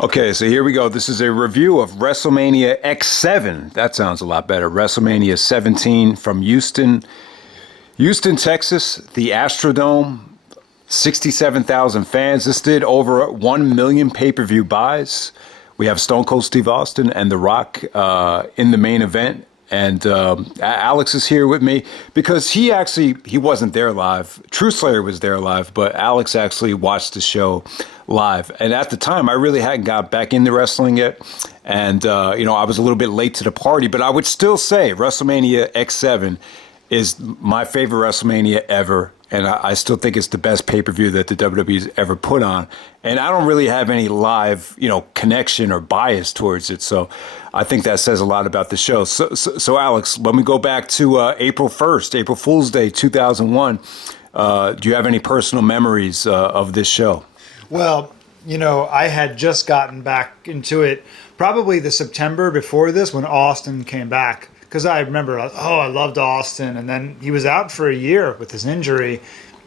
Okay, so here we go. This is a review of WrestleMania X7. That sounds a lot better. WrestleMania 17 from Houston, Texas, the Astrodome. 67,000 fans. This did over 1 million pay-per-view buys. We have Stone Cold Steve Austin and The Rock in the main event. And Alex is here with me because he wasn't there live. True Slayer was there live, but Alex actually watched the show live. And at the time, I really hadn't got back into wrestling yet. And, I was a little bit late to the party, but I would still say WrestleMania X7 is my favorite WrestleMania ever. And I still think it's the best pay-per-view that the WWE's ever put on. And I don't really have any live, connection or bias towards it. So I think that says a lot about the show. So Alex, when we go back to April 1st, April Fool's Day, 2001, do you have any personal memories of this show? Well, I had just gotten back into it probably the September before this when Austin came back. Because I remember, I loved Austin. And then he was out for a year with his injury.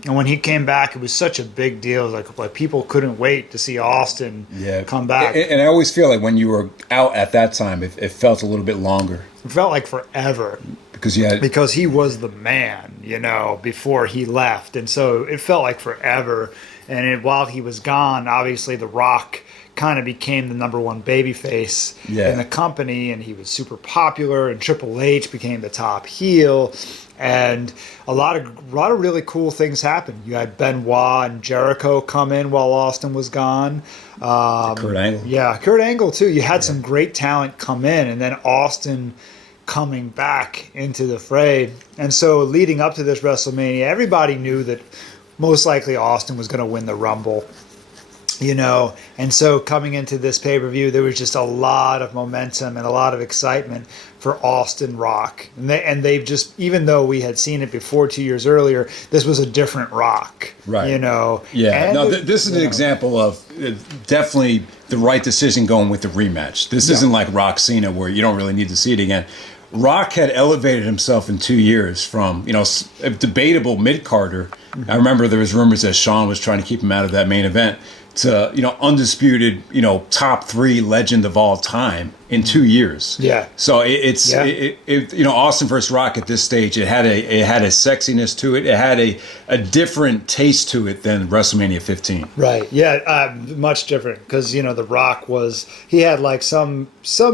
And when he came back, it was such a big deal. Like people couldn't wait to see Austin come back. And I always feel like when you were out at that time, it felt a little bit longer. It felt like forever. Because he was the man, before he left. And so it felt like forever. And while he was gone, obviously The Rock kind of became the number one babyface in the company, and he was super popular, and Triple H became the top heel, and a lot of really cool things happened. You had Benoit and Jericho come in while Austin was gone. Kurt Angle. Yeah, Kurt Angle too. You had some great talent come in, and then Austin coming back into the fray. And so leading up to this WrestleMania, everybody knew that most likely Austin was going to win the Rumble. And so coming into this pay-per-view, there was just a lot of momentum and a lot of excitement for Austin Rock. And they've just, even though we had seen it before 2 years earlier, this was a different Rock. Right. Yeah. No, this is an example of definitely the right decision going with the rematch. This isn't like Rock Cena where you don't really need to see it again. Rock had elevated himself in 2 years from, a debatable mid-carder. Mm-hmm. I remember there was rumors that Shawn was trying to keep him out of that main event, to undisputed top 3 legend of all time in 2 years. Yeah. So it's Austin versus Rock at this stage. It had a sexiness to it. It had a different taste to it than WrestleMania 15. Right. Yeah. Much different because The Rock he had like some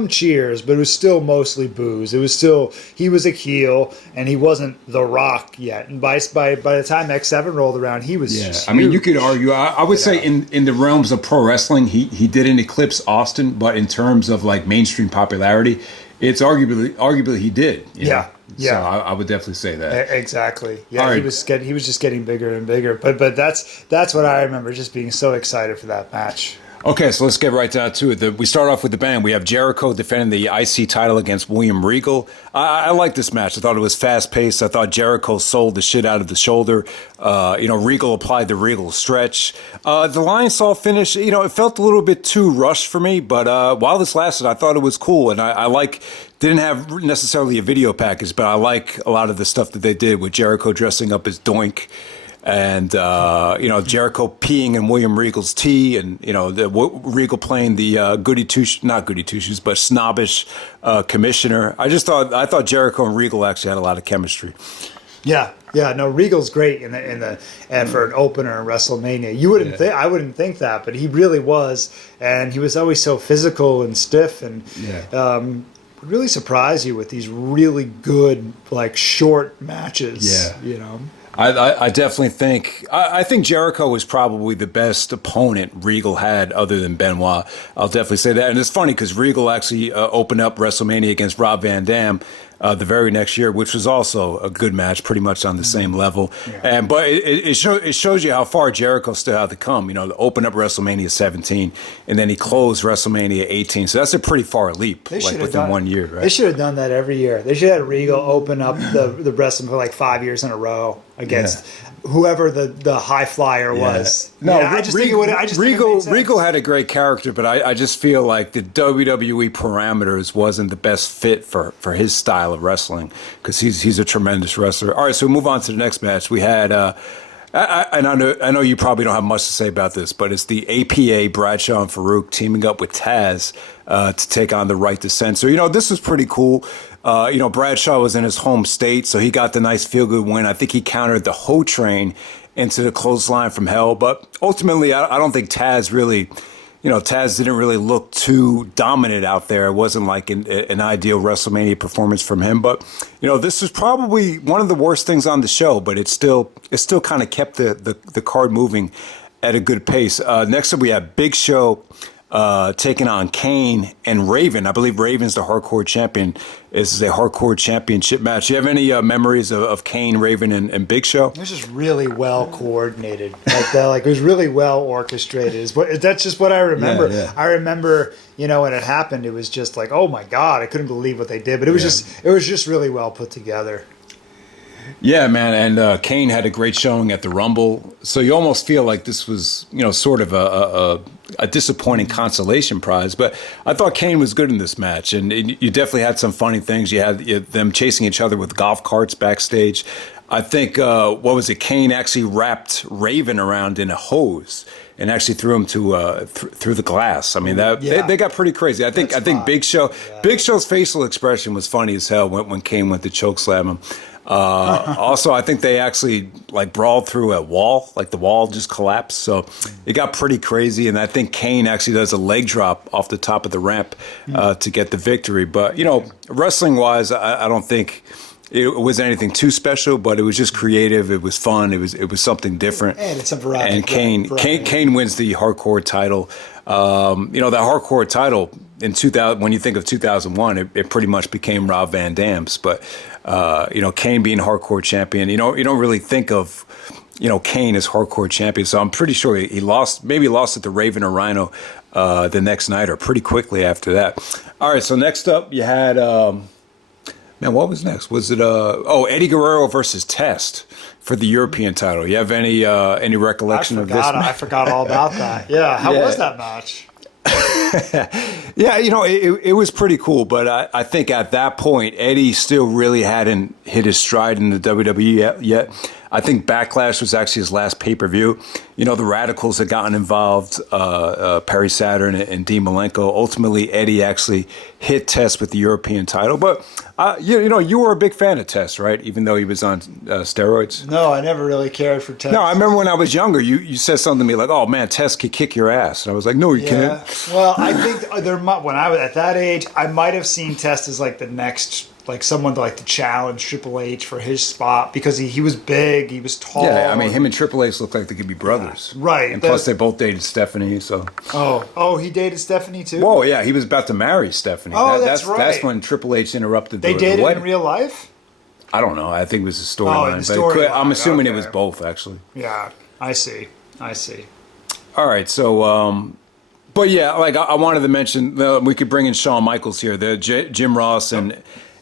cheers, but it was still mostly boos. It was still, he was a heel and he wasn't The Rock yet. And by the time X7 rolled around, he was. Yeah. I mean, you could argue. I would say in the realms of pro wrestling, he didn't eclipse Austin, but in terms of like mainstream popularity, it's arguably he did. Yeah. So I would definitely say that. Exactly. Yeah, right. He was just getting bigger and bigger. But that's what I remember, just being so excited for that match. Okay, so let's get right down to it. We start off with the bang. We have Jericho defending the IC title against William Regal. I like this match. I thought it was fast-paced. I thought Jericho sold the shit out of the shoulder. Regal applied the Regal stretch. The Lionsaw finish, it felt a little bit too rushed for me, but while this lasted, I thought it was cool, and I didn't have necessarily a video package, but I like a lot of the stuff that they did with Jericho dressing up as Doink. And, Jericho peeing in William Regal's tea, and, Regal playing the not goody two-shoes, but snobbish commissioner. I thought Jericho and Regal actually had a lot of chemistry. Yeah. No, Regal's great and for an opener in WrestleMania. I wouldn't think that, but he really was, and he was always so physical and stiff, and would really surprise you with these really good, like, short matches. Yeah. I definitely think I think Jericho was probably the best opponent Regal had other than Benoit. I'll definitely say that. And it's funny because Regal actually opened up WrestleMania against Rob Van Dam the very next year, which was also a good match, pretty much on the same level. Yeah. But it shows you how far Jericho still had to come. To open up WrestleMania 17, and then he closed WrestleMania 18. So that's a pretty far leap, within 1 year, right? They should have done that every year. They should have had Regal open up the wrestling for like 5 years in a row against whoever the high flyer was. No, I just think it would. Regal had a great character, but I just feel like the WWE parameters wasn't the best fit for his style of wrestling because he's a tremendous wrestler. All right, so we move on to the next match. We had I know you probably don't have much to say about this, but it's the APA, Bradshaw and Farouk teaming up with Tazz to take on the right to censor. This was pretty cool. Bradshaw was in his home state, so he got the nice feel-good win. I think he countered the Ho Train into the clothesline from hell, but ultimately I don't think Tazz really... Tazz didn't really look too dominant out there. It wasn't like an ideal WrestleMania performance from him. But, this was probably one of the worst things on the show, but it still kind of kept the card moving at a good pace. Next up, we have Big Show taking on Kane and Raven. I believe Raven's the hardcore champion. This is a hardcore championship match. Do you have any memories of Kane, Raven, and Big Show? It was just really well coordinated. It was really well orchestrated. That's just what I remember. Yeah. I remember, when it happened, it was just like, oh my God, I couldn't believe what they did. But it was just really well put together. Yeah, man, and Kane had a great showing at the Rumble, so you almost feel like this was, sort of a disappointing consolation prize. But I thought Kane was good in this match, and you definitely had some funny things. You had them chasing each other with golf carts backstage. I think, Kane actually wrapped Raven around in a hose and actually threw him through the glass. I mean, they got pretty crazy. I think Big Show's facial expression was funny as hell when Kane went to chokeslam him. Also, I think they actually brawled through a wall, the wall just collapsed. So it got pretty crazy. And I think Kane actually does a leg drop off the top of the ramp to get the victory. But, wrestling wise, I don't think it was anything too special, but it was just creative. It was fun. It was something different. And it's a variety. And Kane wins the hardcore title. That hardcore title in 2000, when you think of 2001, it pretty much became Rob Van Dam's. But Kane being hardcore champion, you don't really think of Kane as hardcore champion. So I'm pretty sure he lost at the Raven or Rhino the next night or pretty quickly after that. All right, so next up you had what was next? Was it Eddie Guerrero versus Test for the European title? You have any recollection of this? I forgot all about that. Yeah, how was that match? Yeah, it was pretty cool, but I think at that point, Eddie still really hadn't hit his stride in the WWE yet. I think Backlash was actually his last pay-per-view. The Radicals had gotten involved, Perry Saturn and Dean Malenko. Ultimately, Eddie actually hit Test with the European title. But, you were a big fan of Test, right? Even though he was on steroids? No, I never really cared for Test. No, I remember when I was younger, you said something to me like, oh, man, Test could kick your ass. And I was like, no, he can't. Well, I think when I was at that age, I might have seen Test as the next... someone to challenge Triple H for his spot because he was big, he was tall. Yeah, I mean, him and Triple H looked like they could be brothers. Yeah, right. And plus, they both dated Stephanie, so. Oh, he dated Stephanie too? Whoa, yeah, he was about to marry Stephanie. Oh, that's right. That's when Triple H interrupted the wedding. They dated wedding. In real life? I don't know. I think it was a storyline. Storyline. I'm assuming it was both, actually. Yeah, I see. All right, so... but yeah, I wanted to mention, we could bring in Shawn Michaels here. Jim Ross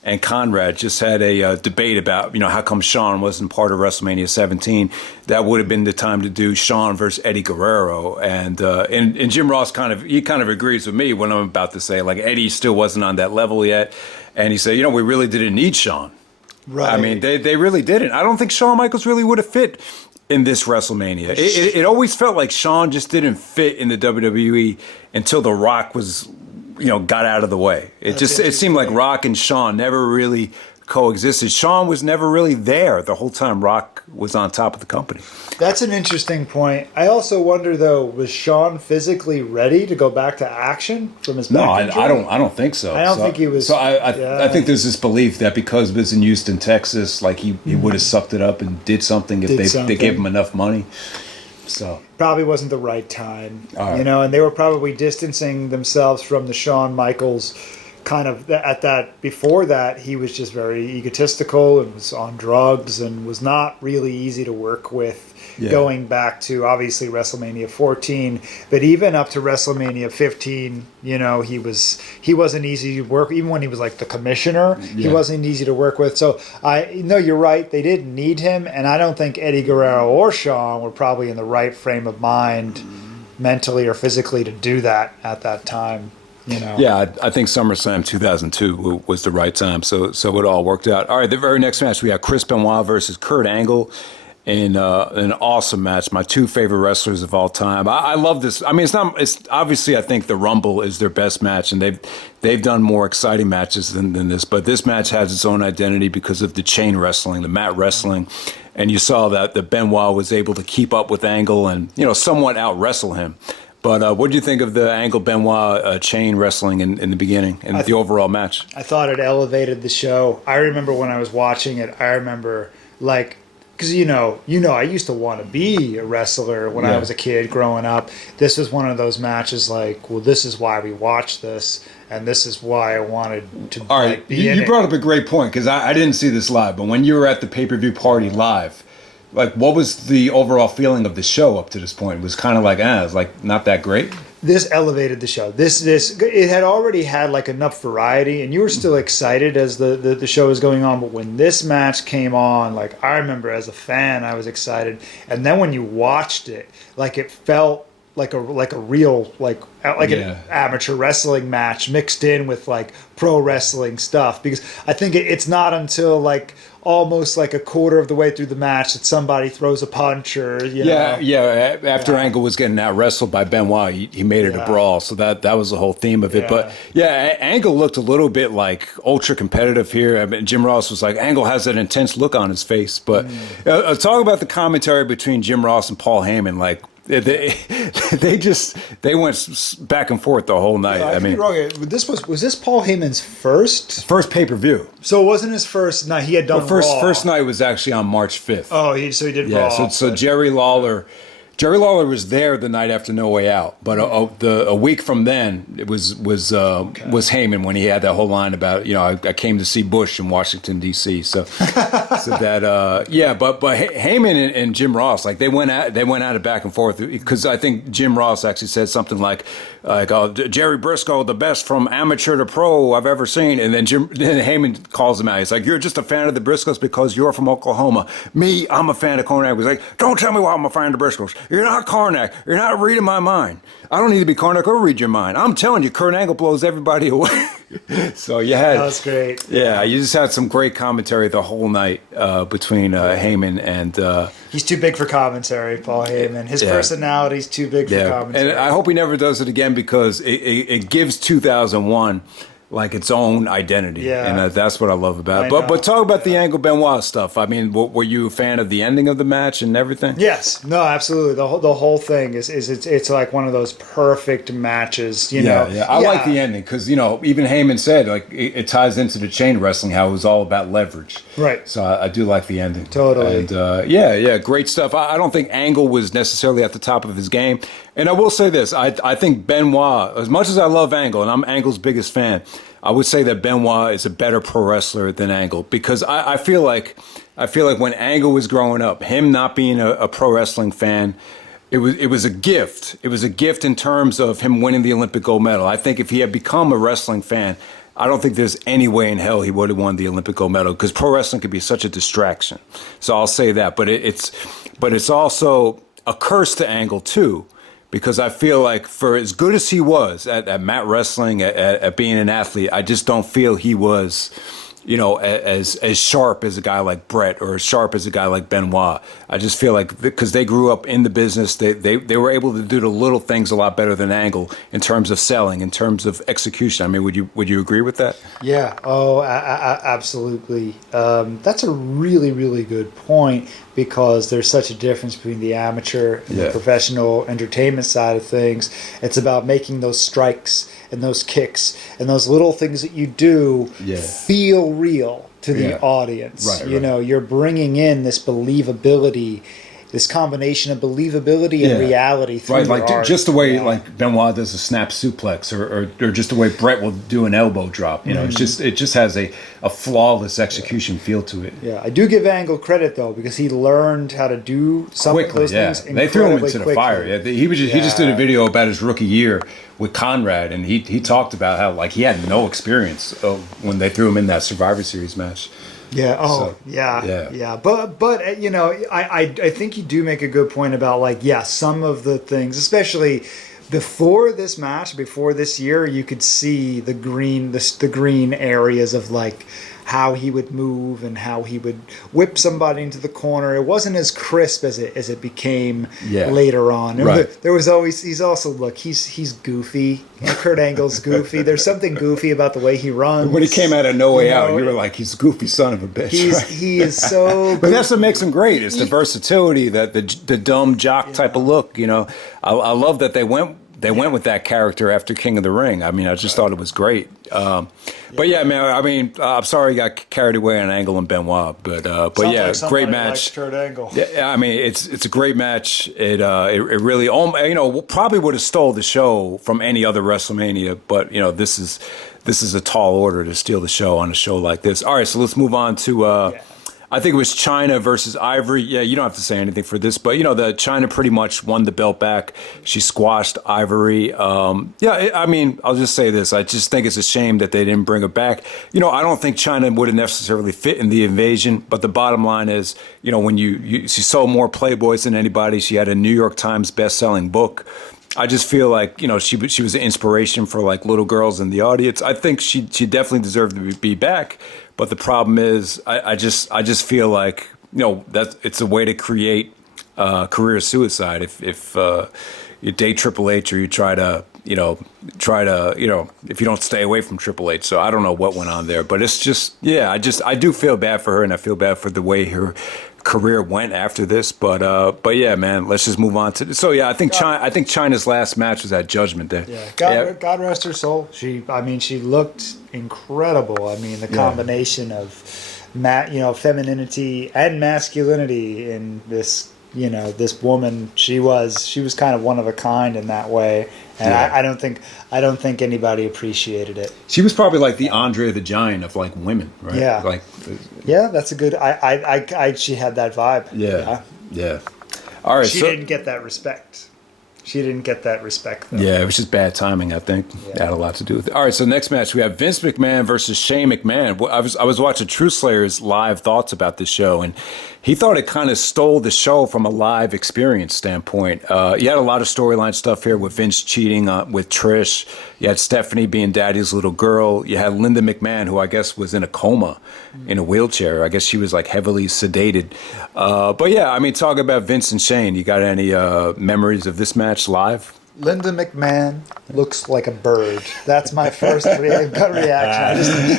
and Conrad just had a debate about, how come Shawn wasn't part of WrestleMania 17. That would have been the time to do Shawn versus Eddie Guerrero. And Jim Ross kind of agrees with me when I'm about to say, Eddie still wasn't on that level yet. And he said, we really didn't need Shawn. Right. I mean, they really didn't. I don't think Shawn Michaels really would have fit in this WrestleMania. It always felt like Shawn just didn't fit in the WWE until The Rock was... got out of the way. It seemed like Rock and Shawn never really coexisted. Shawn was never really there the whole time Rock was on top of the company. That's an interesting point. I also wonder though, was Shawn physically ready to go back to action from his back injury? I don't think so. I don't think he was. So I think there's this belief that because it was in Houston, Texas, he would have sucked it up and did something if they gave him enough money. So probably wasn't the right time, and they were probably distancing themselves from the Shawn Michaels kind of at that. Before that, he was just very egotistical and was on drugs and was not really easy to work with. Yeah. Going back to obviously WrestleMania 14, but even up to WrestleMania 15, he wasn't easy to work. Even when he was the commissioner, he wasn't easy to work with. So you're right. They didn't need him, and I don't think Eddie Guerrero or Shawn were probably in the right frame of mind, mentally or physically, to do that at that time. Yeah, I think SummerSlam 2002 was the right time. So it all worked out. All right, the very next match we have Chris Benoit versus Kurt Angle. in an awesome match. My two favorite wrestlers of all time. I love this. I mean, it's not. It's obviously I think the Rumble is their best match, and they've done more exciting matches than this. But this match has its own identity because of the chain wrestling, the mat wrestling, and you saw that Benoit was able to keep up with Angle and somewhat out wrestle him. But what do you think of the Angle Benoit chain wrestling in the beginning and the overall match? I thought it elevated the show. I remember when I was watching it. I remember because I used to want to be a wrestler when I was a kid growing up. This was one of those matches this is why we watched this, and this is why I wanted to All right, be in it. You brought up a great point, because I didn't see this live, but when you were at the pay-per-view party live, what was the overall feeling of the show up to this point? It was kind of it was not that great? This elevated the show. It had already had enough variety, and you were still excited as the show was going on. But when this match came on, I remember as a fan, I was excited, and then when you watched it, it felt like a real an amateur wrestling match mixed in with pro wrestling stuff. Because I think it's not until almost a quarter of the way through the match that somebody throws a punch or after Angle was getting out wrestled by Benoit, he made it a brawl, so that was the whole theme of it. But Angle looked a little bit ultra competitive here. I mean, Jim Ross was Angle has that intense look on his face. But talk about the commentary between Jim Ross and Paul Heyman. They went back and forth the whole night. I mean, wrong. Was this Paul Heyman's first pay-per-view? So it wasn't his first night. He had done Raw. First night was actually on March 5th. Oh, he did Raw. So Jerry Lawler was there the night after No Way Out, but a week from then it was Heyman when he had that whole line about I came to see Bush in Washington D.C. So that but Heyman and Jim Ross they went at it back and forth, because I think Jim Ross actually said something like Jerry Briscoe, the best from amateur to pro I've ever seen, and then Heyman calls him out. He's you're just a fan of the Briscoes because you're from Oklahoma. Me, I'm a fan of Cornette. He's don't tell me why I'm a fan of the Briscoes. You're not Karnak. You're not reading my mind. I don't need to be Karnak or read your mind. I'm telling you, Kurt Angle blows everybody away. So you had... That was great. Yeah, you just had some great commentary the whole night between Heyman and... He's too big for commentary, Paul Heyman. His personality's too big for commentary. And I hope he never does it again, because it gives 2001... its own identity, and that's what I love about it. But talk about the Angle Benoit stuff. I mean, were you a fan of the ending of the match and everything? Yes, no, absolutely. The whole thing is it's one of those perfect matches. I like the ending because even Heyman said it ties into the chain wrestling, how it was all about leverage. Right. So I do like the ending. Totally. And great stuff. I don't think Angle was necessarily at the top of his game, and I will say this: I think Benoit, as much as I love Angle, and I'm Angle's biggest fan, I would say that Benoit is a better pro wrestler than Angle, because I feel like when Angle was growing up, him not being a pro wrestling fan, it was a gift. It was a gift in terms of him winning the Olympic gold medal. I think if he had become a wrestling fan, I don't think there's any way in hell he would have won the Olympic gold medal, because pro wrestling could be such a distraction. So I'll say that, but it's also a curse to Angle too. Because I feel like for as good as he was at mat wrestling, at being an athlete, I just don't feel he was, as sharp as a guy like Brett or as sharp as a guy like Benoit. I just feel like because they grew up in the business, they were able to do the little things a lot better than Angle in terms of selling, in terms of execution. I mean, would you agree with that? Yeah. Oh, absolutely. That's a really, really good point, because there's such a difference between the amateur and the professional entertainment side of things. It's about making those strikes and those kicks and those little things that you do feel real to the audience. Right, you're bringing in this believability, this combination of believability and reality through your art. Just the way Benoit does a snap suplex, or just the way Brett will do an elbow drop. It just has a flawless execution feel to it. Yeah, I do give Angle credit though, because he learned how to do some of those things incredibly They threw him into the fire. Yeah, he just did a video about his rookie year with Conrad, and he talked about how he had no experience when they threw him in that Survivor Series match. Yeah. Oh, yeah. But I think you do make a good point about some of the things, especially before this match, before this year, you could see the green areas of how he would move and how he would whip somebody into the corner. It wasn't as crisp as it became later on. Right. There was always he's goofy. Kurt Angle's goofy. There's something goofy about the way he runs. When he came out of No Way Out, you were like, he's a goofy son of a bitch. He is so. But that's what makes him great. It's the versatility, that the dumb jock type of look. You know, I love that they went with that character after King of the Ring. I mean, I just thought it was great. But yeah, man. I mean, I'm sorry you got carried away on Angle and Benoit, but yeah, like great match. Kurt Angle. Yeah, I mean, it's a great match. It really, probably would have stole the show from any other WrestleMania, but this is a tall order to steal the show on a show like this. All right, so let's move on to. I think it was Chyna versus Ivory. Yeah, you don't have to say anything for this, but the Chyna pretty much won the belt back. She squashed Ivory. I mean, I'll just say this. I just think it's a shame that they didn't bring her back. I don't think Chyna would have necessarily fit in the invasion, but the bottom line is, when she sold more Playboys than anybody. She had a New York Times best-selling book. I just feel like, she was an inspiration for like little girls in the audience. I think she definitely deserved to be back. But the problem is, I just feel like, that it's a way to create career suicide. If you date Triple H or you try to if you don't stay away from Triple H. So I don't know what went on there, but it's just, I do feel bad for her, and I feel bad for the way her career went after this. But yeah, man, let's just move on to. So yeah, I think Chyna's last match was at Judgment Day. Yeah, God rest her soul. She looked incredible. I mean, the combination of femininity and masculinity in this. This woman, she was kind of one of a kind in that way, and I don't think anybody appreciated it. She was probably like the Andre the Giant of like women, right? Yeah, that's a good. She had that vibe. Yeah. All right, she didn't get that respect. Though. Yeah, it was just bad timing, I think. It had a lot to do with it. All right, so next match, we have Vince McMahon versus Shane McMahon. I was watching Truth Slayer's live thoughts about this show, and he thought it kind of stole the show from a live experience standpoint. You had a lot of storyline stuff here with Vince cheating with Trish. You had Stephanie being Daddy's little girl. You had Linda McMahon, who I guess was in a coma in a wheelchair. I guess she was like heavily sedated. But yeah, I mean, talk about Vince and Shane. You got any memories of this match live? Linda McMahon looks like a bird. That's my first gut reaction.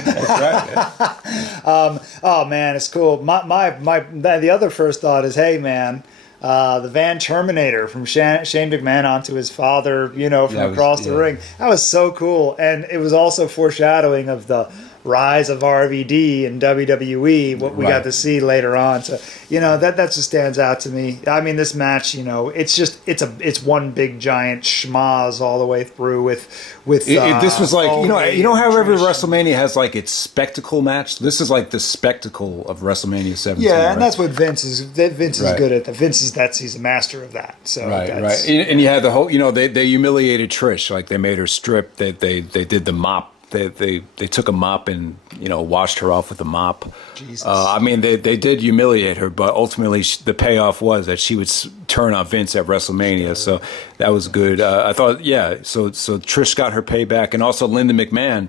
That's right. Oh man, it's cool. The other first thought is, hey man, the Van Terminator from Shane McMahon onto his father, from across the ring. That was so cool, and it was also foreshadowing of the rise of RVD and WWE, what we got to see later on. So, that just stands out to me. I mean, this match, it's one big giant schmaz all the way through with this was like, how every WrestleMania has like its spectacle match. This is like the spectacle of WrestleMania 17. Yeah, and that's what Vince is. Vince is good at that. He's a master of that. So right. And you had the whole, they humiliated Trish, like they made her strip. They did the mop. They took a mop and washed her off with a mop. Jesus. I mean, they did humiliate her, but ultimately the payoff was that she would turn on Vince at WrestleMania. So that was good. I thought, So Trish got her payback, and also Linda McMahon.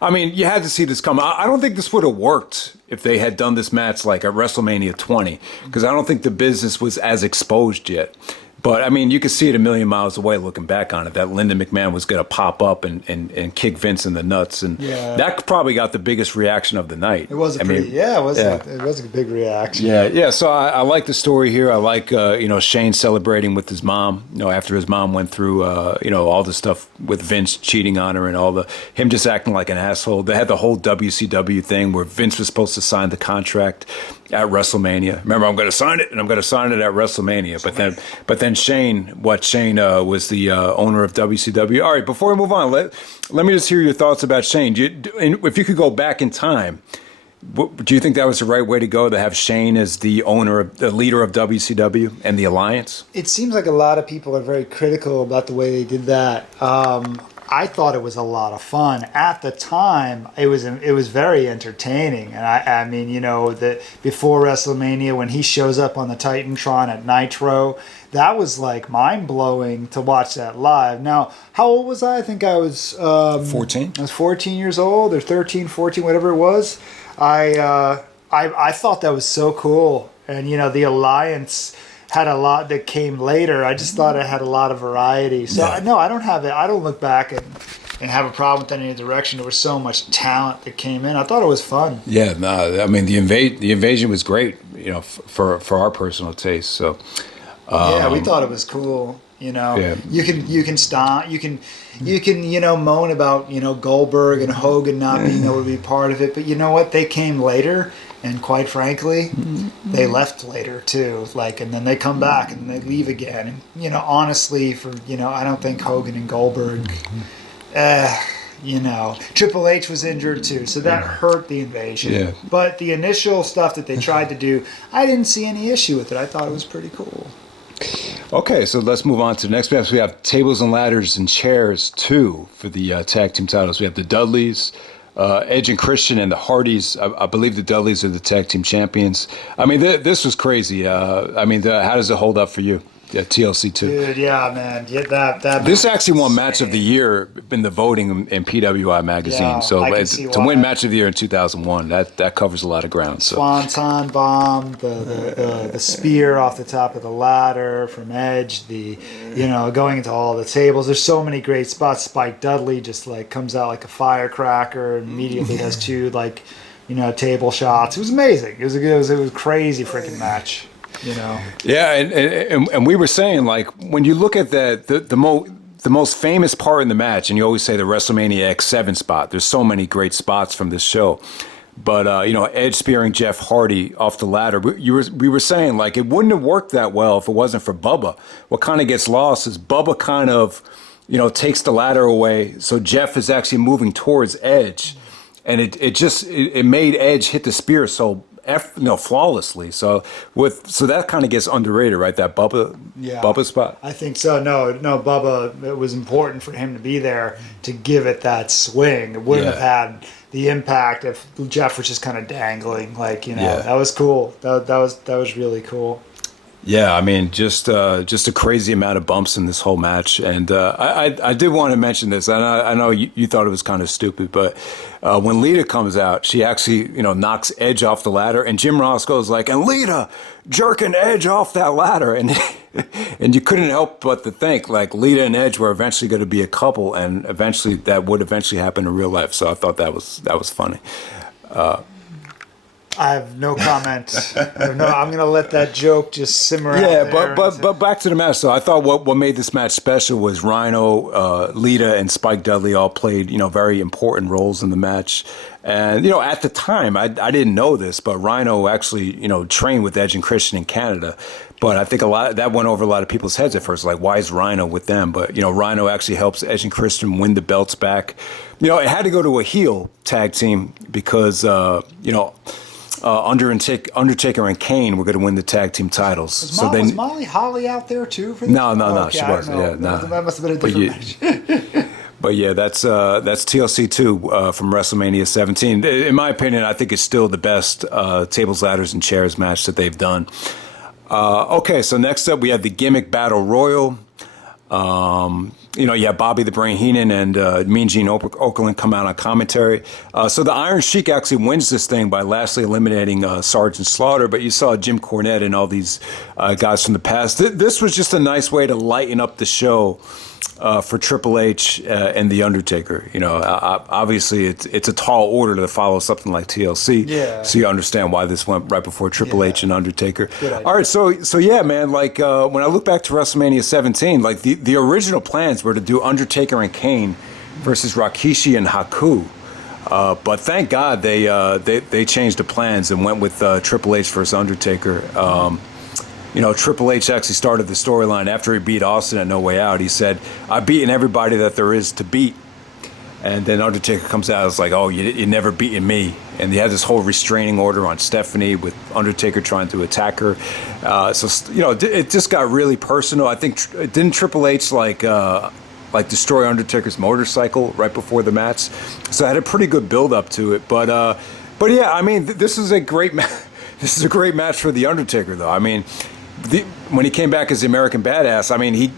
I mean, you had to see this come. I don't think this would have worked if they had done this match like at WrestleMania 20, because I don't think the business was as exposed yet. But, I mean, you could see it a million miles away looking back on it, that Linda McMahon was going to pop up and kick Vince in the nuts. And that probably got the biggest reaction of the night. It was it was a big reaction. Yeah. So I like the story here. I like, Shane celebrating with his mom, after his mom went through, all the stuff with Vince cheating on her and him just acting like an asshole. They had the whole WCW thing where Vince was supposed to sign the contract at WrestleMania. Remember, I'm going to sign it, and I'm going to sign it at WrestleMania. But then Shane was the owner of WCW. All right, before we move on, let me just hear your thoughts about Shane. If you could go back in time, do you think that was the right way to go, to have Shane as the leader of WCW and the Alliance? It seems like a lot of people are very critical about the way they did that. I thought it was a lot of fun at the time. It was very entertaining, and I mean, you know, that before WrestleMania when he shows up on the Titantron at Nitro, that was like mind blowing to watch that live. Now, how old was I? I think I was 14. I was 14 years old, or 13, 14, whatever it was. I thought that was so cool, and you know, the Alliance had a lot that came later. I just thought it had a lot of variety. So no, I don't have it. I don't look back and have a problem with any direction. There was so much talent that came in. I thought it was fun. Yeah, no, I mean the invasion was great, you know, for our personal taste. So yeah, we thought it was cool. You know, you can stomp, you can you know, moan about, you know, Goldberg and Hogan not being able to be part of it, but you know what? They came later. And quite frankly, they left later too. Like, and then they come back and they leave again. And you know, honestly, I don't think Hogan and Goldberg. You know, Triple H was injured too, so that hurt the invasion. Yeah. But the initial stuff that they tried to do, I didn't see any issue with it. I thought it was pretty cool. Okay, so let's move on to the next match. We have Tables and Ladders and Chairs 2 for the tag team titles. We have the Dudleys. Edge and Christian and the Hardys. I believe the Dudleys are the tag team champions. I mean, this was crazy. I mean, how does it hold up for you? Yeah, TLC 2. Dude, yeah, man. Yeah, that this actually won Match of the Year in the voting in PWI magazine. Yeah, so to win why. Match of the Year in 2001, that covers a lot of ground. So. Swanton bomb, the spear off the top of the ladder from Edge, you know, going into all the tables. There's so many great spots. Spike Dudley just like comes out like a firecracker and immediately has two like, you know, table shots. It was amazing. It was a crazy freaking match. You know. Yeah, and we were saying, like, when you look at the most famous part in the match, and you always say the WrestleMania X7 spot. There's so many great spots from this show, but you know, Edge spearing Jeff Hardy off the ladder. We were saying, like, it wouldn't have worked that well if it wasn't for Bubba. What kind of gets lost is Bubba kind of, you know, takes the ladder away, so Jeff is actually moving towards Edge, and it made Edge hit the spear flawlessly. So that kind of gets underrated, right? That Bubba spot. I think so. No, Bubba. It was important for him to be there to give it that swing. It wouldn't have had the impact if Jeff was just kind of dangling. Like, you know, that was cool. That was really cool. Yeah, I mean, just a crazy amount of bumps in this whole match, and I did want to mention this. I know you thought it was kind of stupid, but when Lita comes out, she actually, you know, knocks Edge off the ladder, and Jim Ross goes like, "And Lita jerking Edge off that ladder," and and you couldn't help but to think like Lita and Edge were eventually going to be a couple, and eventually that would eventually happen in real life. So I thought that was funny. I have no comment. I'm going to let that joke just simmer out there. Yeah, but back to the match. So I thought what made this match special was Rhino, Lita, and Spike Dudley all played, you know, very important roles in the match. And, you know, at the time, I didn't know this, but Rhino actually, you know, trained with Edge and Christian in Canada. But I think that went over a lot of people's heads at first. Like, why is Rhino with them? But, you know, Rhino actually helps Edge and Christian win the belts back. You know, it had to go to a heel tag team because, you know, Undertaker and Kane were going to win the tag team titles. Was Molly Holly out there too for this? No, okay, she wasn't. Yeah, no. That must have been a different match. But yeah, that's TLC 2 from WrestleMania 17. In my opinion, I think it's still the best tables, ladders, and chairs match that they've done. Okay, so next up we have the Gimmick Battle Royal. You know, you have Bobby the Brain Heenan and Mean Gene Okerlund come out on commentary. So the Iron Sheik actually wins this thing by lastly eliminating Sergeant Slaughter, but you saw Jim Cornette and all these guys from the past. This was just a nice way to lighten up the show for Triple H and The Undertaker. You know, obviously it's a tall order to follow something like TLC. Yeah. So you understand why this went right before Triple H and Undertaker. Good idea. All right, so yeah, man, like when I look back to WrestleMania 17, like the original plans were to do Undertaker and Kane versus Rikishi and Haku. But thank God they changed the plans and went with Triple H versus Undertaker. You know, Triple H actually started the storyline after he beat Austin at No Way Out. He said, "I've beaten everybody that there is to beat." And then Undertaker comes out and is like, "Oh, you never beaten me." And he had this whole restraining order on Stephanie with Undertaker trying to attack her. So, you know, it just got really personal. I think, didn't Triple H like like destroy Undertaker's motorcycle right before the match. So I had a pretty good build up to it. But yeah, I mean, this is a great this is a great match for the Undertaker, though. I mean, when he came back as the American Badass, I mean, he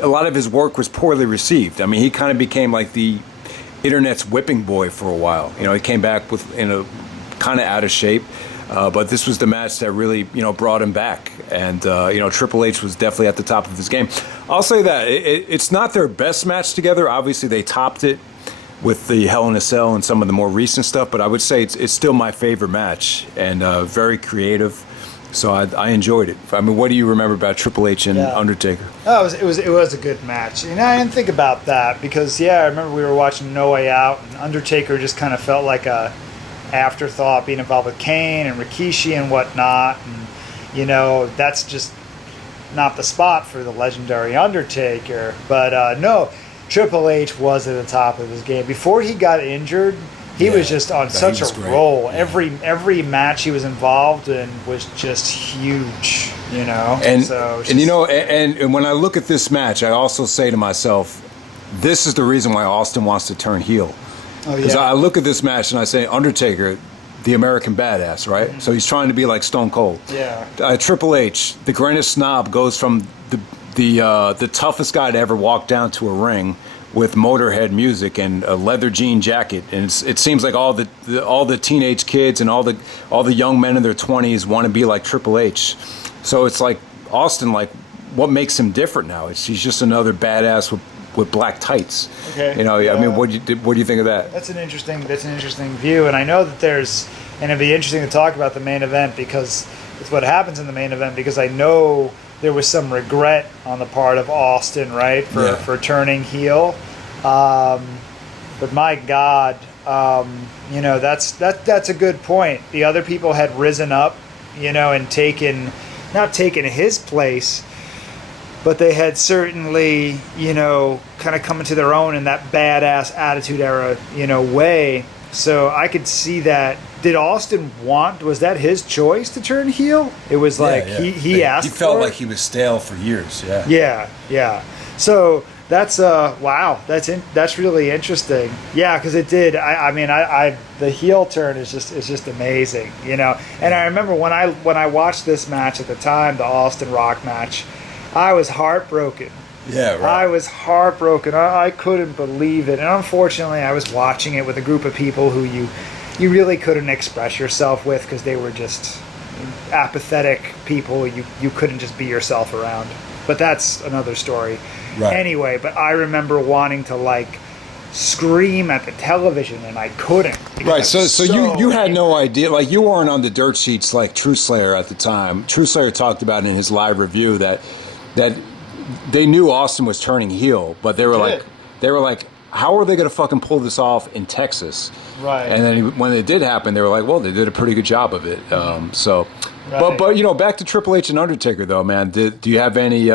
a lot of his work was poorly received. I mean, he kind of became like the internet's whipping boy for a while. You know, he came back in a kind of out of shape. But this was the match that really, brought him back. And, Triple H was definitely at the top of his game. I'll say that. It's not their best match together. Obviously, they topped it with the Hell in a Cell and some of the more recent stuff. But I would say it's still my favorite match and very creative. So I enjoyed it. I mean, what do you remember about Triple H and Undertaker? Oh, it was a good match. And I didn't think about that because, I remember we were watching No Way Out, and Undertaker just kind of felt like a afterthought, being involved with Kane and Rikishi and whatnot. And, that's just not the spot for the legendary Undertaker. But, no, Triple H was at the top of his game. Before he got injured, he was just on such a roll. Yeah. Every match he was involved in was just huge, And when I look at this match, I also say to myself, this is the reason why Austin wants to turn heel. Because I look at this match and I say, Undertaker, the American Badass, right? Mm-hmm. So he's trying to be like Stone Cold. Yeah. Triple H, the greatest snob, goes from the toughest guy to ever walk down to a ring with Motorhead music and a leather jean jacket, and it seems like all the teenage kids and all the young men in their 20s want to be like Triple H. So it's like Austin, like what makes him different now? He's just another badass with black tights. Okay. I mean, what do you think of that? That's an interesting view, and I know that and it'd be interesting to talk about the main event because it's what happens in the main event, because I know there was some regret on the part of Austin, right, for turning heel. But my God, that's a good point. The other people had risen up, and not taken his place, but they had certainly, kind of come into their own in that badass attitude era, way. So I could see that. Did Austin was that his choice to turn heel? It was like he asked for it? He felt like he was stale for years, Yeah. So that's wow, that's really interesting. Yeah, because it did. I mean, the heel turn is just amazing, And I remember when I watched this match at the time, the Austin Rock match, I was heartbroken. Yeah, right. I was heartbroken. I couldn't believe it. And unfortunately, I was watching it with a group of people who you really couldn't express yourself with because they were just apathetic people you couldn't just be yourself around. But that's another story. Right. Anyway, but I remember wanting to scream at the television and I couldn't. Right. So you had no idea, you weren't on the dirt sheets like True Slayer at the time. True Slayer talked about in his live review that they knew Austin was turning heel, but they were like, how are they going to fucking pull this off in Texas? Right. And then when it did happen, they were like, well, they did a pretty good job of it. Right. But back to Triple H and Undertaker though, man. Do you have any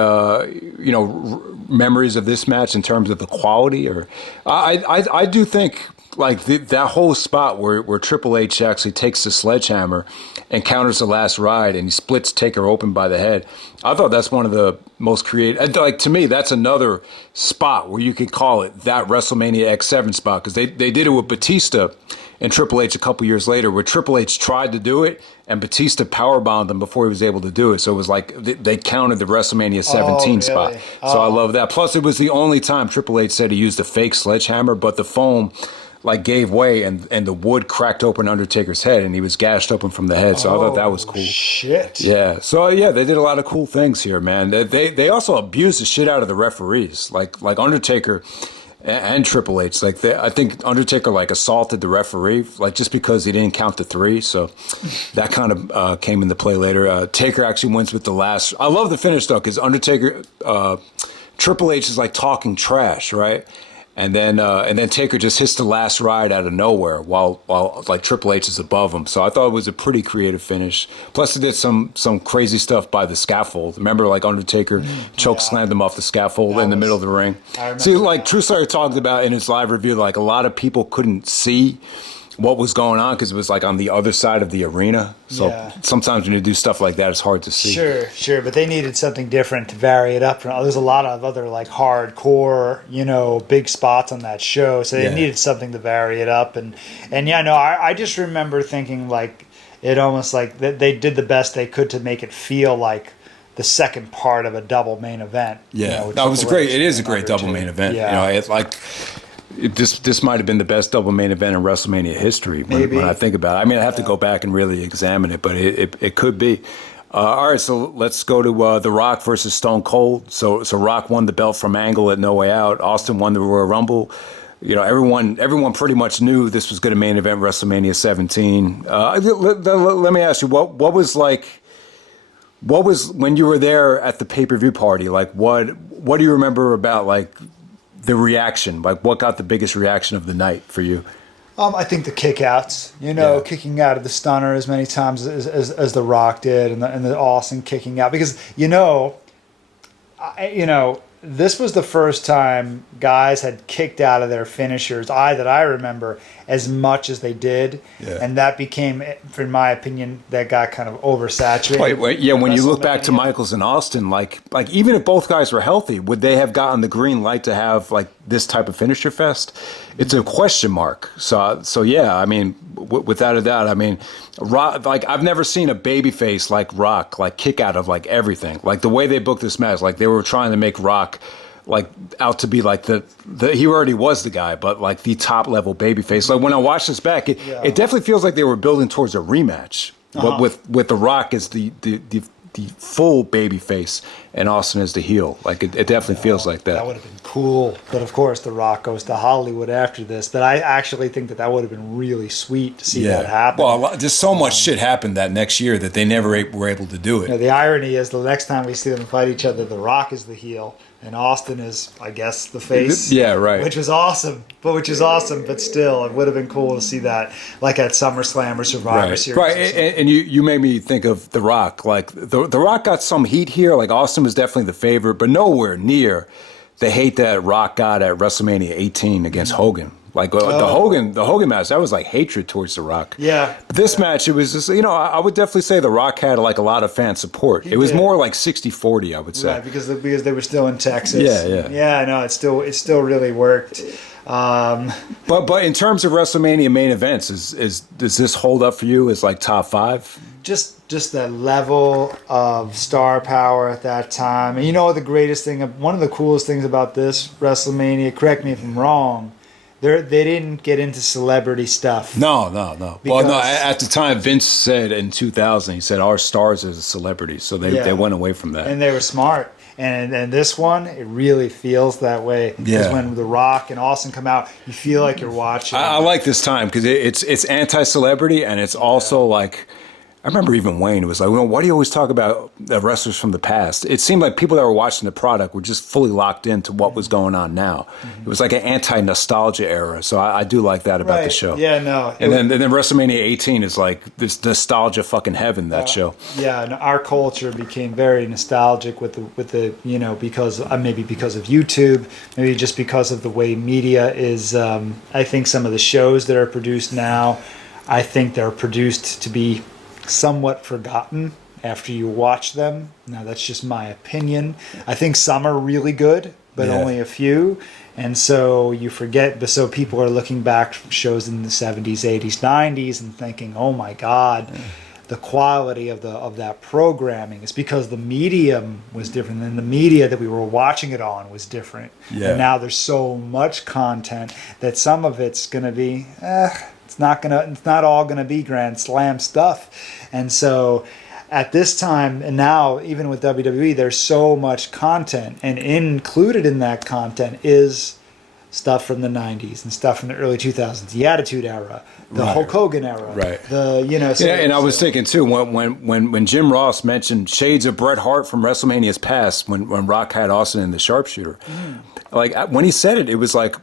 memories of this match in terms of the quality? Or I do think that whole spot where Triple H actually takes the sledgehammer and counters the last ride and he splits Taker open by the head. I thought that's one of the most creative. To me, that's another spot where you could call it that WrestleMania X7 spot, because they did it with Batista and Triple H a couple years later, where Triple H tried to do it and Batista powerbombed him before he was able to do it. So it was like they counted the WrestleMania 17 spot. So I love that. Plus, it was the only time Triple H said he used a fake sledgehammer, but the foam gave way and the wood cracked open Undertaker's head and he was gashed open from the head. So I thought that was cool. Shit. Yeah. So they did a lot of cool things here, man. They also abused the shit out of the referees, like Undertaker and Triple H. I think Undertaker assaulted the referee, just because he didn't count to 3. So that kind of came into play later. Taker actually wins with the last. I love the finish though, because Undertaker, Triple H is talking trash, right? And then Taker just hits the last ride out of nowhere while Triple H is above him. So I thought it was a pretty creative finish. Plus, they did some crazy stuff by the scaffold. Remember, Undertaker choke slammed him off the scaffold in the middle of the ring. See, True Slayer talked about in his live review, a lot of people couldn't see what was going on because it was like on the other side of the arena. So sometimes when you do stuff like that, it's hard to see. Sure, but they needed something different to vary it up. There's a lot of other like hardcore, big spots on that show, so they needed something to vary it up. And I just remember thinking like it almost like that they did the best they could to make it feel like the second part of a double main event. Yeah, that was great. It is a great double main event. Yeah. It's like. This might have been the best double main event in WrestleMania history when I think about it. I mean, I have to go back and really examine it, but it could be. All right, so let's go to The Rock versus Stone Cold. So Rock won the belt from Angle at No Way Out. Austin won the Royal Rumble. Everyone pretty much knew this was going to main event WrestleMania 17. Let me ask you, what was when you were there at the pay-per-view party? Like, what do you remember about like the reaction? Like, what got the biggest reaction of the night for you? I think the kickouts, kicking out of the stunner as many times as The Rock did, and the Austin kicking out, because this was the first time guys had kicked out of their finishers, that I remember, as much as they did. Yeah. And that became, in my opinion, that got kind of oversaturated. When you look back to Michaels and Austin, like even if both guys were healthy, would they have gotten the green light to have like this type of finisher fest? It's a question mark. So yeah, I mean, without a doubt, I mean, Rock, like I've never seen a babyface like Rock like kick out of like everything. Like the way they booked this match, like they were trying to make Rock like out to be like the he already was the guy, but like the top level babyface. Like when I watch this back, it definitely feels like they were building towards a rematch. But with The Rock as the full babyface and Austin as the heel. Like it definitely feels like that. That would have been cool. But of course, The Rock goes to Hollywood after this. But I actually think that would have been really sweet to see that happen. Well, just so much shit happened that next year that they never were able to do it. The irony is the next time we see them fight each other, The Rock is the heel and Austin is, I guess, the face. Yeah, right. Which is awesome. But still, it would have been cool to see that, like at SummerSlam or Survivor Series. Right, and you made me think of The Rock. Like, the Rock got some heat here. Like, Austin was definitely the favorite, but nowhere near the hate that Rock got at WrestleMania 18 against Hogan. Like, the Hogan match, that was like hatred towards The Rock. Yeah. But this match, it was just, I would definitely say The Rock had like a lot of fan support. It was more like 60-40, I would say. Right, because they were still in Texas. Yeah. Yeah, no, it still really worked. But in terms of WrestleMania main events, does this hold up for you as like top 5? Just that level of star power at that time. And one of the coolest things about this WrestleMania, correct me if I'm wrong, they didn't get into celebrity stuff. No. Well, no. At the time, Vince said in 2000, he said our stars are celebrities, so they went away from that. And they were smart. And this one, it really feels that way. Because when The Rock and Austin come out, you feel like you're watching. I like this time because it's anti-celebrity, and it's also like. I remember even Wayne was like, why do you always talk about the wrestlers from the past? It seemed like people that were watching the product were just fully locked into what was going on now. It was like an anti-nostalgia era. So I do like that about the show. Yeah, no. And then WrestleMania 18 is like this nostalgia fucking heaven, that show. Yeah, and our culture became very nostalgic with the because maybe because of YouTube, maybe just because of the way media is. I think some of the shows that are produced now, I think they're produced to be somewhat forgotten after you watch them. Now that's just my opinion. I think some are really good, but only a few, and so you forget. So people are looking back from shows in the 70s, 80s, 90s and thinking, oh my god, the quality of that programming is because the medium was different, and the media that we were watching it on was different. And now there's so much content that some of it's going to be it's not all gonna be Grand Slam stuff. And so at this time, and now even with WWE, there's so much content, and included in that content is stuff from the 90s and stuff from the early 2000s, the Attitude Era, the Hulk Hogan era, and I was thinking too, when Jim Ross mentioned shades of Bret Hart from WrestleMania's past, when Rock had Austin in the sharpshooter, like when he said it, it was like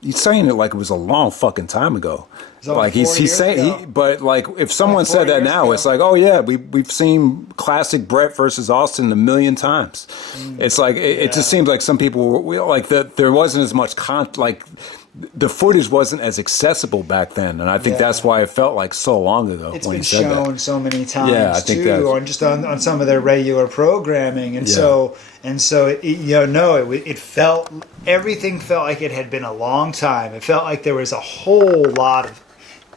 he's saying it like it was a long fucking time ago. Like he's saying, but like if someone said that now, it's like, oh yeah, we've seen classic Bret versus Austin a million times. It's like it just seems like some people were like that. There wasn't as much the footage wasn't as accessible back then, and I think that's why it felt like so long ago. It's when been he said shown that. so many times Yeah, I think too, on some of their regular programming, and so it felt, everything felt like it had been a long time. It felt like there was a whole lot of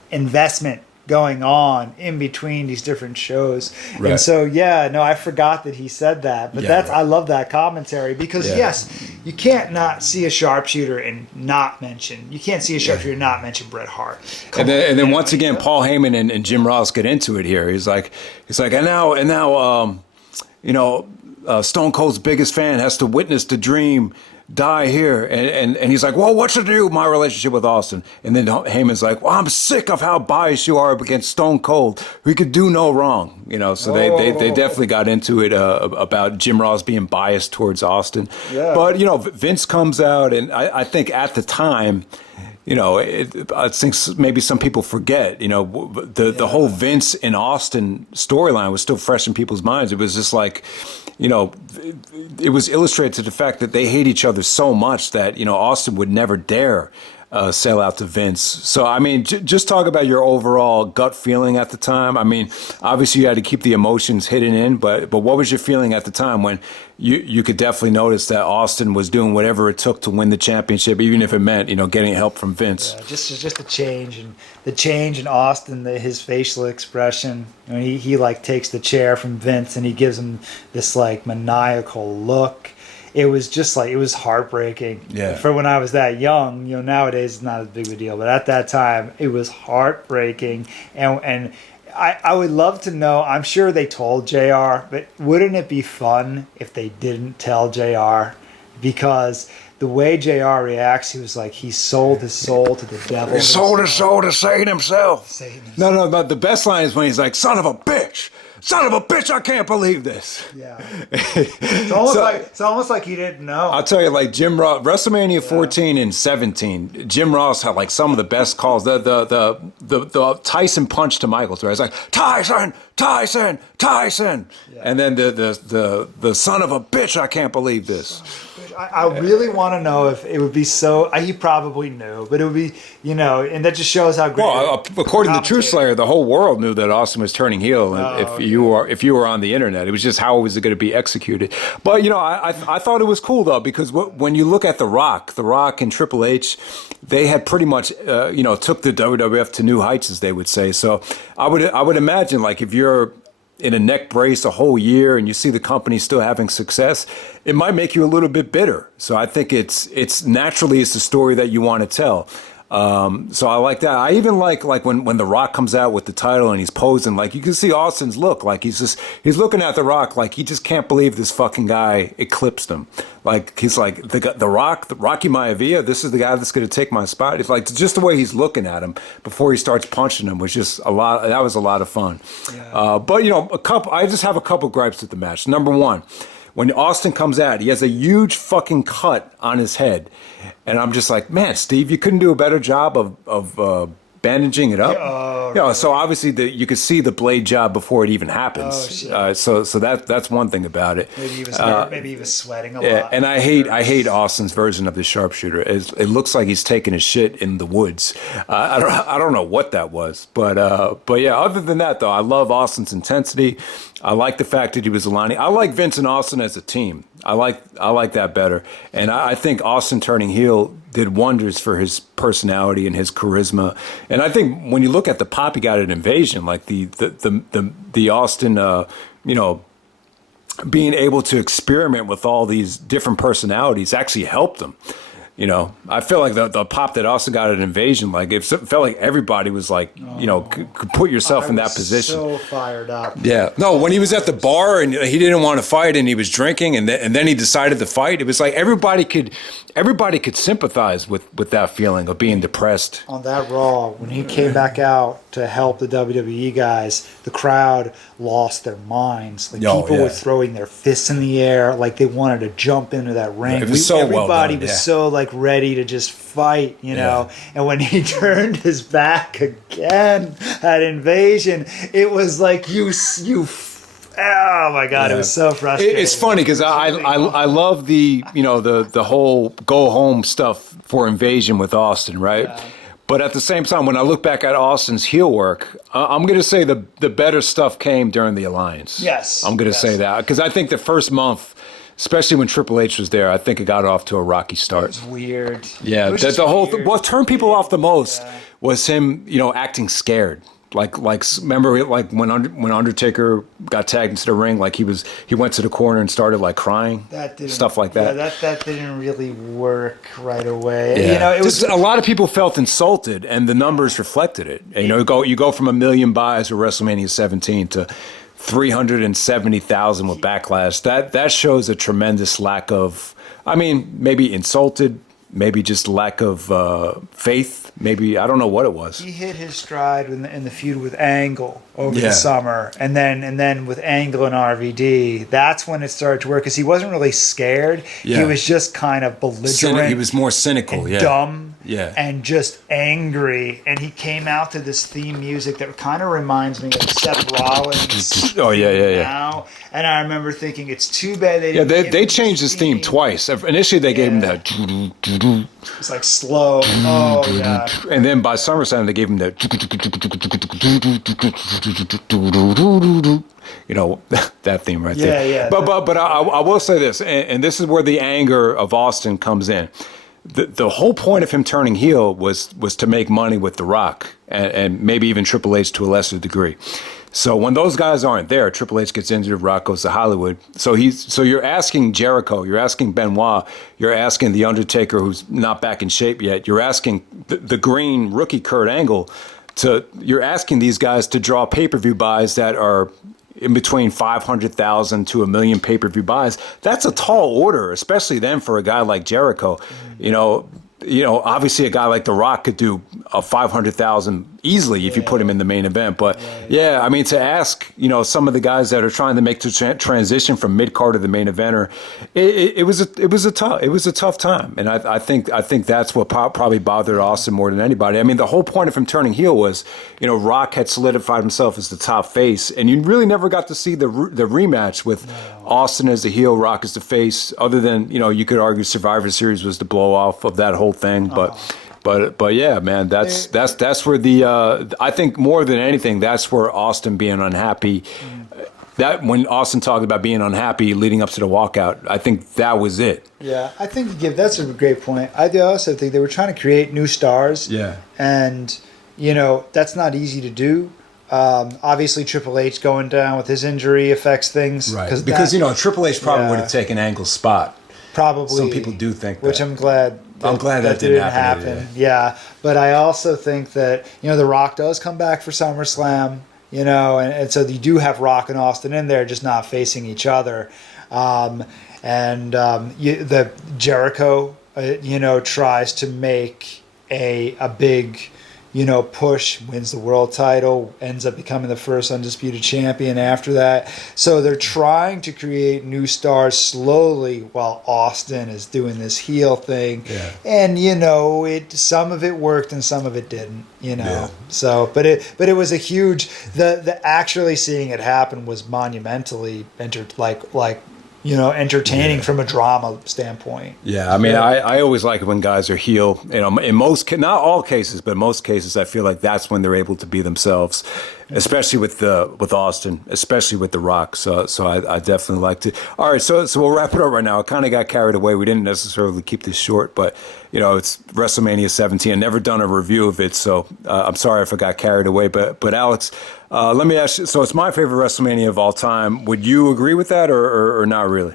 investment going on in between these different shows. Right. And so I forgot that he said that, but I love that commentary, because yes, you can't not see a sharpshooter and not mention Bret Hart. And then once again, Paul Heyman and Jim Ross get into it here. He's like, and now, Stone Cold's biggest fan has to witness the dream die here, and he's like, well, what should I do with my relationship with Austin? And then Heyman's like, well, I'm sick of how biased you are against Stone Cold. We could do no wrong, so they definitely got into it about Jim Ross being biased towards Austin. But Vince comes out, and I think at the time, I think maybe some people forget, the whole Vince and Austin storyline was still fresh in people's minds. It was just like, it was illustrated to the fact that they hate each other so much that, Austin would never dare sell out to Vince. So, I mean, just talk about your overall gut feeling at the time. I mean, obviously you had to keep the emotions hidden in, but what was your feeling at the time when you could definitely notice that Austin was doing whatever it took to win the championship, even if it meant, getting help from Vince? Yeah, just the change in Austin, his facial expression. He like takes the chair from Vince and he gives him this like maniacal look. It was just like, it was heartbreaking. Yeah. For when I was that young, nowadays it's not as big of a deal, but at that time it was heartbreaking. And I would love to know, I'm sure they told JR, but wouldn't it be fun if they didn't tell JR? Because the way JR reacts, he was like, he sold his soul to the devil. He sold his soul to Satan himself. No, but the best line is when he's like, son of a bitch, I can't believe this. Yeah. It's almost like he didn't know. I'll tell you, like Jim Ross, WrestleMania 14 and 17, Jim Ross had like some of the best calls. The Tyson punch to Michaels, where it's like, Tyson. Yeah. And then the son of a bitch, I can't believe this. I really want to know if it would be so. He probably knew, but it would be, and that just shows how great. Well, according to Truth Slayer, the whole world knew that Austin was turning heel. If you were on the internet, it was just how was it going to be executed. But I thought it was cool though, because when you look at The Rock and Triple H, they had pretty much took the WWF to new heights, as they would say. So I would imagine, like, if you're in a neck brace a whole year and you see the company still having success, it might make you a little bit bitter. So I think it's naturally it's a story that you want to tell. So I like that. I even like when The Rock comes out with the title and he's posing, like you can see Austin's look, like he's looking at The Rock like he just can't believe this fucking guy eclipsed him. Like he's like the Rocky Maivia, this is the guy that's going to take my spot. It's like just the way he's looking at him before he starts punching him was just a lot. That was a lot of fun. Yeah. But I just have a couple gripes with the match. Number one, when Austin comes out, he has a huge fucking cut on his head. And I'm just like, man, Steve, you couldn't do a better job of bandaging it up. Really? So obviously you could see the blade job before it even happens. Oh, shit. So that's one thing about it. Maybe he was sweating a lot. And I hate Austin's version of the sharpshooter. It looks like he's taking a shit in the woods. I don't know what that was, but yeah. Other than that, though, I love Austin's intensity. I like the fact that he was aligning. I like Vince and Austin as a team. I like that better. And I think Austin turning heel did wonders for his personality and his charisma. And I think when you look at the pop he got at Invasion, like the Austin, being able to experiment with all these different personalities actually helped him. I feel like the pop that Austin got at Invasion, like it felt like everybody was like, could put yourself in that position. So fired up. Yeah. No, when he was at the bar and he didn't want to fight and he was drinking and then he decided to fight, it was like everybody could sympathize with that feeling of being depressed. On that Raw, when he came back out to help the WWE guys, the crowd lost their minds. Like people were throwing their fists in the air, like they wanted to jump into that ring. It was so everybody was so like ready to just fight, know. And when he turned his back again at Invasion, it was like Oh my God, it was so frustrating. It's funny because I love the whole go home stuff for Invasion with Austin, right? Yeah. But at the same time, when I look back at Austin's heel work, I'm going to say the better stuff came during the Alliance. Yes. I'm going to say that because I think the first month, especially when Triple H was there, I think it got off to a rocky start. It was weird. Yeah, the whole what turned people off the most was him, acting scared. Like remember like when Undertaker got tagged into the ring, like he went to the corner and started like crying. That didn't, stuff like that. Yeah, that didn't really work right away. Yeah. It was just a lot of people felt insulted, and the numbers reflected it. And, you go from 1 million buys at WrestleMania 17 to 370,000 with Backlash. That shows a tremendous lack of, maybe insulted, maybe just lack of faith. Maybe, I don't know what it was. He hit his stride in the feud with Angle over the summer, and then with Angle and RVD, that's when it started to work because he wasn't really scared. Yeah. He was just kind of belligerent. He was more cynical, and dumb, yeah, and just angry. And he came out to this theme music that kind of reminds me of Seth Rollins. Oh yeah. Now, and I remember thinking it's too bad they didn't they changed his theme twice. Initially, they gave him that. It's like slow. Oh yeah. And then by SummerSlam, they gave him that. That theme right there. Yeah. But I will say this, and this is where the anger of Austin comes in. The whole point of him turning heel was to make money with The Rock and maybe even Triple H to a lesser degree. So when those guys aren't there, Triple H gets injured, Rock goes to Hollywood. So you're asking Jericho, you're asking Benoit, you're asking The Undertaker, who's not back in shape yet. You're asking the green rookie Kurt Angle you're asking these guys to draw pay-per-view buys that are in between 500,000 to 1 million pay-per-view buys. That's a tall order, especially then for a guy like Jericho. Obviously a guy like The Rock could do a 500,000 easily if you put him in the main event. But to ask, some of the guys that are trying to make the transition from mid card to the main eventer, it was a tough time. And I think that's what probably bothered Austin more than anybody. The whole point of him turning heel was, Rock had solidified himself as the top face, and you really never got to see the rematch with Austin as the heel, Rock as the face. Other than you could argue Survivor Series was the blow off of that whole thing, but yeah, man, that's where I think more than anything, that's where Austin being unhappy. That when Austin talked about being unhappy leading up to the walkout, I think that was it. Yeah, I think that's a great point. I also think they were trying to create new stars. Yeah, and that's not easy to do. Obviously, Triple H going down with his injury affects things, right? Because Triple H probably would have taken Angle's spot. Probably. Some people do think that. Which I'm glad. I'm glad that didn't happen. Yeah, but I also think that The Rock does come back for SummerSlam. And so you do have Rock and Austin in there, just not facing each other. The Jericho, tries to make a big, push, wins the world title, ends up becoming the first undisputed champion after that. So they're trying to create new stars slowly while Austin is doing this heel thing. Yeah. And some of it worked and some of it didn't, Yeah. So but it was a huge the actually seeing it happen was monumentally entertaining from a drama standpoint. Yeah, I always like it when guys are heel. In most, not all cases, but most cases, I feel like that's when they're able to be themselves, especially with Austin, especially with The Rock. So I definitely like to. All right, so we'll wrap it up right now. I kind of got carried away. We didn't necessarily keep this short, but it's WrestleMania 17. I've never done a review of it, so I'm sorry if I got carried away. But Alex, let me ask you. So it's my favorite WrestleMania of all time. Would you agree with that, or not really?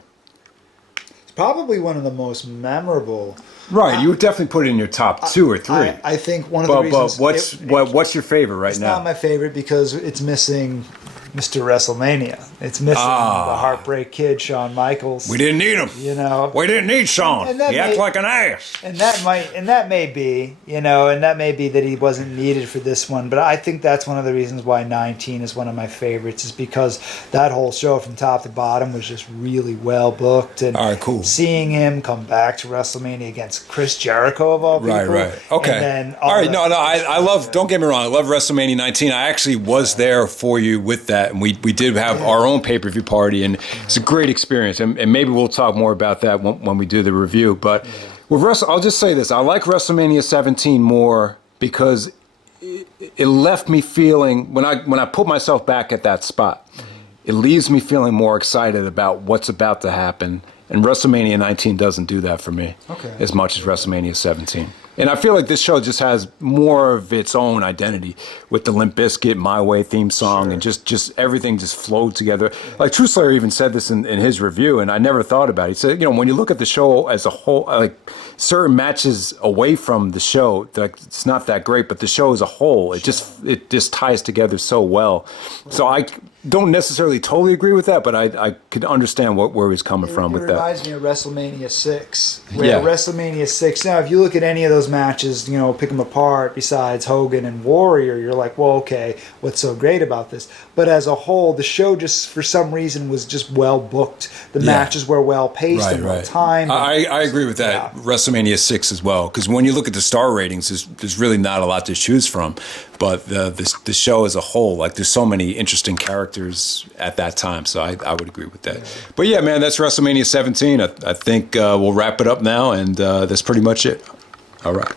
It's probably one of the most memorable. Right, you would definitely put it in your top 2 or 3. I think one of the reasons. But what's your favorite right now? It's not my favorite because it's missing Mr. WrestleMania. It's missing the Heartbreak Kid, Shawn Michaels. We didn't need him. We didn't need Shawn. He acts like an ass. And that may be that he wasn't needed for this one. But I think that's one of the reasons why 19 is one of my favorites, is because that whole show from top to bottom was just really well booked. And all right, cool. Seeing him come back to WrestleMania against Chris Jericho of all people. Right. Okay. And then all right. No. I love. Don't get me wrong. I love WrestleMania 19. I actually was there for you with that. that. And we did have our own pay-per-view party, and it's a great experience. And maybe we'll talk more about that when we do the review. But with I'll just say this. I like WrestleMania 17 more because it left me feeling, when I put myself back at that spot, it leaves me feeling more excited about what's about to happen. And WrestleMania 19 doesn't do that for me as much as WrestleMania 17. And I feel like this show just has more of its own identity with the Limp Bizkit My Way theme song, and just everything just flowed together. Like True Slayer even said this in his review, and I never thought about it. He said, when you look at the show as a whole, like certain matches away from the show, like it's not that great, but the show as a whole, it just ties together so well. So I don't necessarily totally agree with that, but I could understand where he's coming from with that. It reminds me of WrestleMania 6. WrestleMania 6, now if you look at any of those matches, pick them apart besides Hogan and Warrior, you're like, well, okay, what's so great about this? But as a whole, the show just, for some reason, was just well booked. The matches were well paced and well timed. I agree with that. Yeah. WrestleMania 6 as well, because when you look at the star ratings, there's really not a lot to choose from. But the show as a whole, like there's so many interesting characters at that time, so I would agree with that. Yeah. But yeah, man, that's WrestleMania 17. I think we'll wrap it up now, and that's pretty much it. All right.